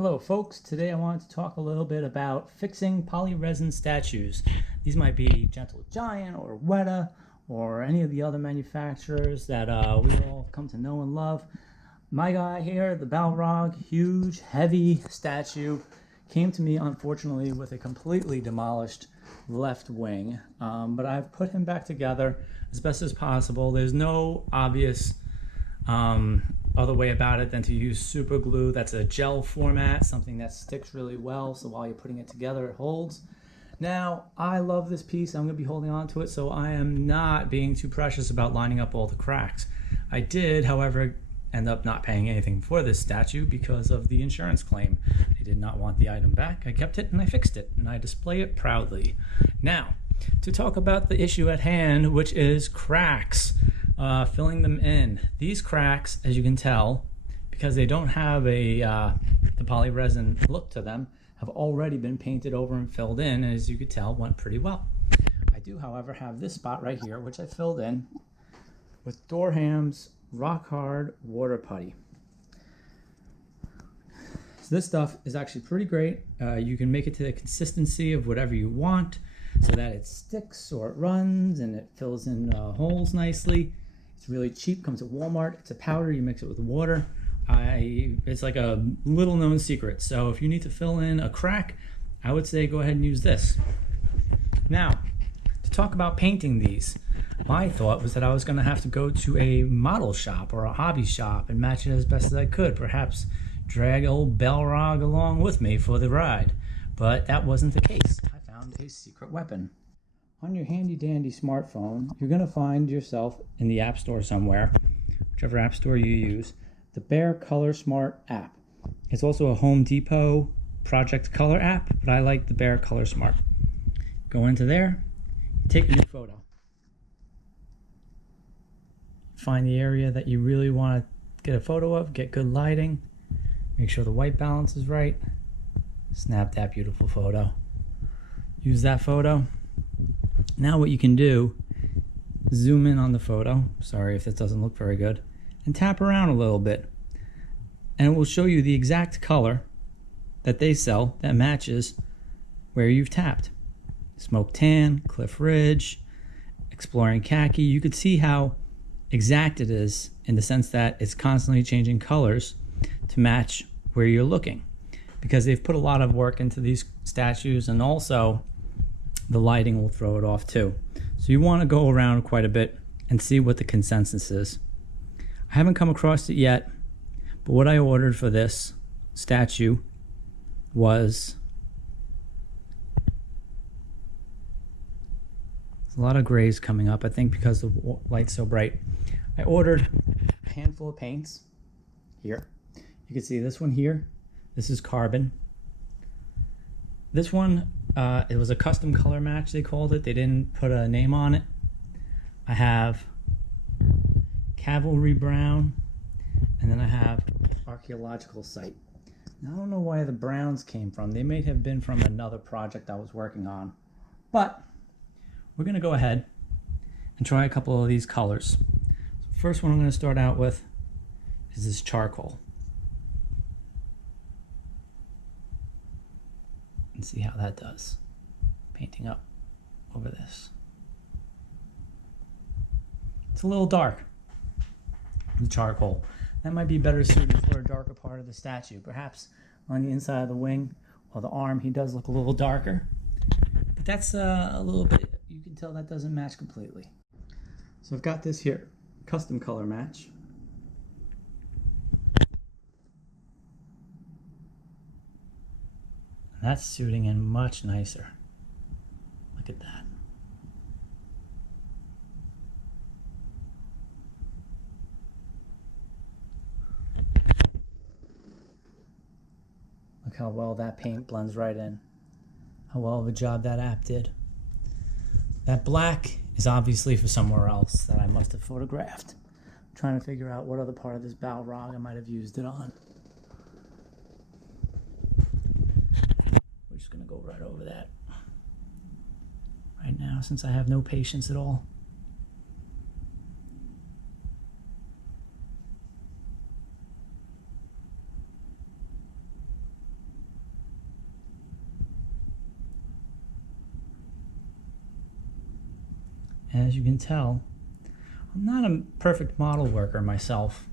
Hello folks, today I wanted to talk a little bit about fixing polyresin statues. These might be Gentle Giant or WETA or any of the other manufacturers that we all come to know and love. My guy here, the Balrog, huge, heavy statue, came to me unfortunately with a completely demolished left wing, but I've put him back together as best as possible. There's no obvious other way about it than to use super glue. That's a gel format, something that sticks really well, so while you're putting it together it holds. Now, I love this piece. I'm going to be holding on to it, so I am not being too precious about lining up all the cracks. I did, however, end up not paying anything for this statue because of the insurance claim. They did not want the item back. I kept it and I fixed it, and I display it proudly. Now, to talk about the issue at hand, which is cracks. Filling them in. These cracks, as you can tell, because they don't have the polyresin look to them, have already been painted over and filled in, and as you could tell, went pretty well. I do, however, have this spot right here, which I filled in with Dorham's Rock Hard Water Putty. So this stuff is actually pretty great. You can make it to the consistency of whatever you want so that it sticks or it runs and it fills in holes nicely. It's really cheap, comes at Walmart. It's a powder, you mix it with water. It's like a little known secret. So if you need to fill in a crack, I would say go ahead and use this. Now, to talk about painting these, my thought was that I was gonna have to go to a model shop or a hobby shop and match it as best as I could. Perhaps drag old Balrog along with me for the ride. But that wasn't the case. I found a secret weapon. On your handy dandy smartphone, you're going to find yourself in the App Store somewhere, whichever App Store you use, the Behr Color Smart app. It's also a Home Depot Project Color app, but I like the Behr Color Smart. Go into there, take a new photo. Find the area that you really want to get a photo of, get good lighting, make sure the white balance is right, snap that beautiful photo. Use that photo. Now what you can do, zoom in on the photo, sorry if this doesn't look very good, and tap around a little bit. And it will show you the exact color that they sell that matches where you've tapped. Smoke Tan, Cliff Ridge, Exploring Khaki. You could see how exact it is in the sense that it's constantly changing colors to match where you're looking, because they've put a lot of work into these statues, and also the lighting will throw it off too. So you want to go around quite a bit and see what the consensus is. I haven't come across it yet, but what I ordered for this statue was a lot of grays coming up, I think because the light's so bright. I ordered a handful of paints here. You can see this one here. This is carbon. This one, it was a custom color match, they called it. They didn't put a name on it. I have Cavalry Brown, and then I have Archaeological Site. Now, I don't know where the browns came from. They may have been from another project I was working on. But we're going to go ahead and try a couple of these colors. So first one I'm going to start out with is this charcoal. And see how that does. Painting up over this. It's a little dark, the charcoal. That might be better suited for a darker part of the statue. Perhaps on the inside of the wing or the arm, he does look a little darker. But that's a little bit, you can tell that doesn't match completely. So I've got this here, custom color match. That's suiting in much nicer. Look at that. Look how well that paint blends right in. How well of a job that app did. That black is obviously for somewhere else that I must have photographed. I'm trying to figure out what other part of this Balrog I might have used it on. Just gonna go right over that right now since I have no patience at all. As you can tell, I'm not a perfect model worker myself.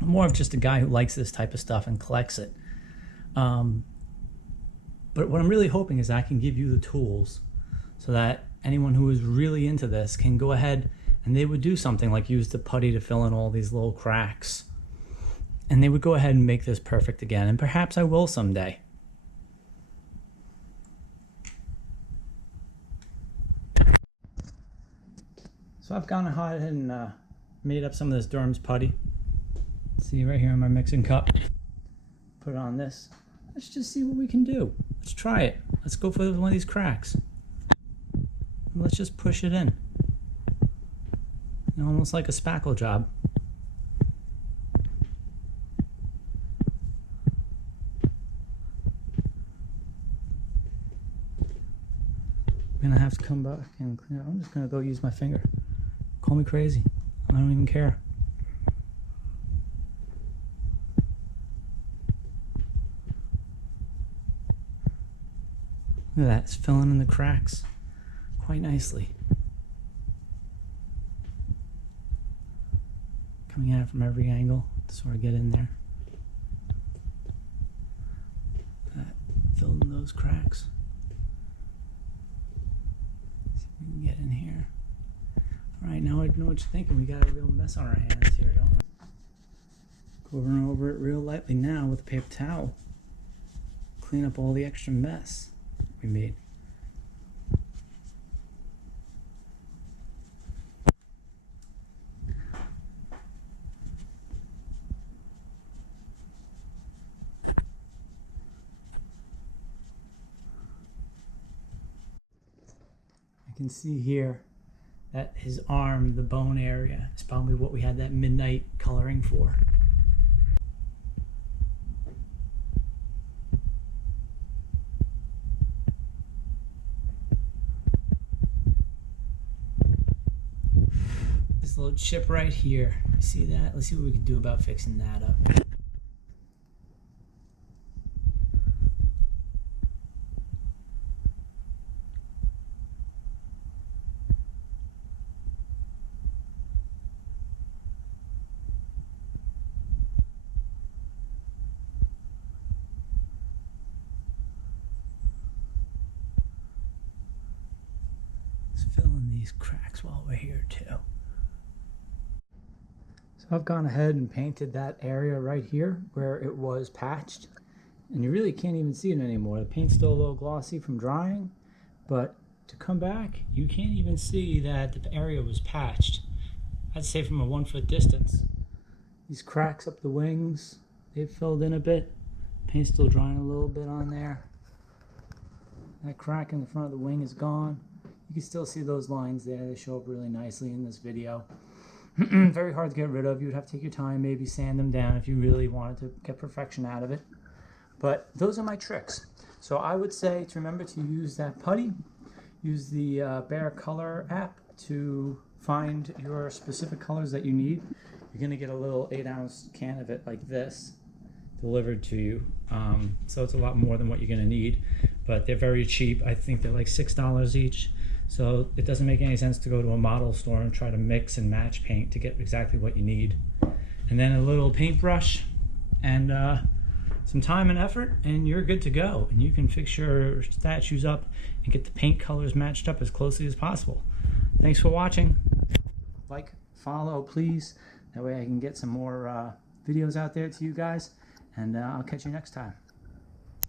I'm more of just a guy who likes this type of stuff and collects it. But what I'm really hoping is I can give you the tools so that anyone who is really into this can go ahead and they would do something like use the putty to fill in all these little cracks. And they would go ahead and make this perfect again. And perhaps I will someday. So I've gone ahead and made up some of this Durham's putty. See right here in my mixing cup. Put it on this. Let's just see what we can do. Let's try it. Let's go for one of these cracks. Let's just push it in. You know, almost like a spackle job. I'm gonna have to come back and clean it. I'm just gonna go use my finger. Call me crazy. I don't even care. Look at that, it's filling in the cracks quite nicely. Coming at it from every angle to sort of get in there. That filled in those cracks. See if we can get in here. Alright, now I know what you're thinking. We got a real mess on our hands here, don't we? Going over it real lightly now with a paper towel. Clean up all the extra mess we made. I can see here that his arm, the bone area, is probably what we had that midnight coloring for. This little chip right here, you see that? Let's see what we can do about fixing that up. Fill in these cracks while we're here too. So I've gone ahead and painted that area right here where it was patched, and you really can't even see it anymore. The paint's still a little glossy from drying, but to come back you can't even see that the area was patched. I'd say from a 1 foot distance. These cracks up the wings, they've filled in a bit. Paint's still drying a little bit on there. That crack in the front of the wing is gone. You can still see those lines there. They show up really nicely in this video. Very hard to get rid of. You would have to take your time, maybe sand them down if you really wanted to get perfection out of it. But those are my tricks. So I would say to remember to use that putty. Use the Behr color app to find your specific colors that you need. You're going to get a little 8-ounce can of it like this delivered to you. So it's a lot more than what you're going to need. But they're very cheap. I think they're like $6 each. So it doesn't make any sense to go to a model store and try to mix and match paint to get exactly what you need. And then a little paintbrush and some time and effort, and you're good to go. And you can fix your statues up and get the paint colors matched up as closely as possible. Thanks for watching. Like, follow, please. That way I can get some more videos out there to you guys. And I'll catch you next time.